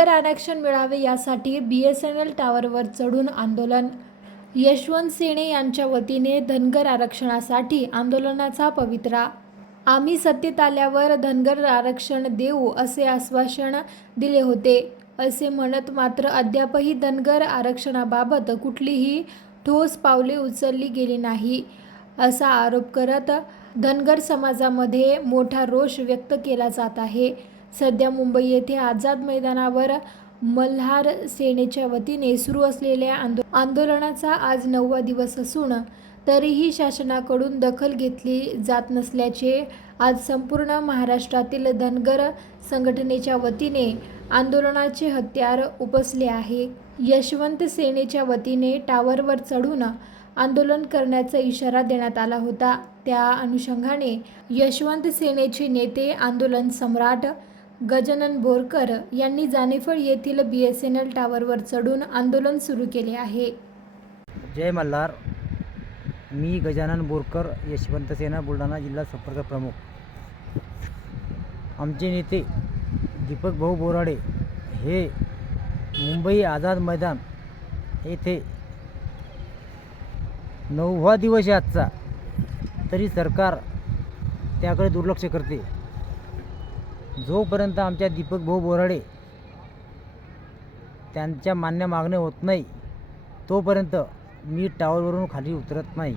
धनगर आरक्षण मिळावे यासाठी BSNL टावरवर चढून आंदोलन. यशवंत सेने यांच्या वतीने धनगर आरक्षणासाठी आंदोलनाचा पवित्रा. आम्ही सत्तेत आल्यावर धनगर आरक्षण देऊ असे आश्वासन दिले होते असे म्हणत मात्र अद्यापही धनगर आरक्षणाबाबत कुठलीही ठोस पावले उचलली गेली नाही असा आरोप करत धनगर समाजामध्ये मोठा रोष व्यक्त केला जात आहे. सध्या मुंबई येथे आझाद मैदानावर मल्हार सेनेच्या वतीने सुरू असलेल्या आंदोलनाचा आज 9वा दिवस असून तरीही शासनाकडून दखल घेतली जात नसल्याचे आज संपूर्ण महाराष्ट्रातील धनगर संघटनेच्या वतीने आंदोलनाचे हत्यार उपसले आहे. यशवंत सेनेच्या वतीने टावरवर चढून आंदोलन करण्याचा इशारा देण्यात आला होता. त्या अनुषंगाने यशवंत सेनेचे नेते आंदोलन सम्राट गजानन बोरकर यांनी जानेफळ येथील BSNL टावरवर चढून आंदोलन सुरू केले आहे. जय मल्हार. मी गजानन बोरकर, यशवंत सेना बुलढाणा जिल्हा संपर्क प्रमुख. आमचे नेते दीपक भाऊ बोराडे हे मुंबई आझाद मैदान येथे 9वा दिवस आहे आजचा, तरी सरकार त्याकडे दुर्लक्ष करते. जोपर्यंत आमच्या दीपक भाऊ बोराडे त्यांच्या मान्य मागण्या होत नाही तोपर्यंत मी टावरवरून खाली उतरत नाही.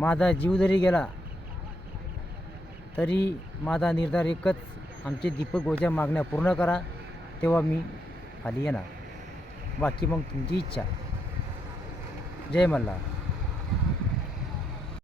माझा जीव जरी गेला तरी माझा निर्धार एकच, आमचे दीपक भाऊच्या मागण्या पूर्ण करा, तेव्हा मी खाली येणार. बाकी मग तुमची इच्छा. जय मल्हार.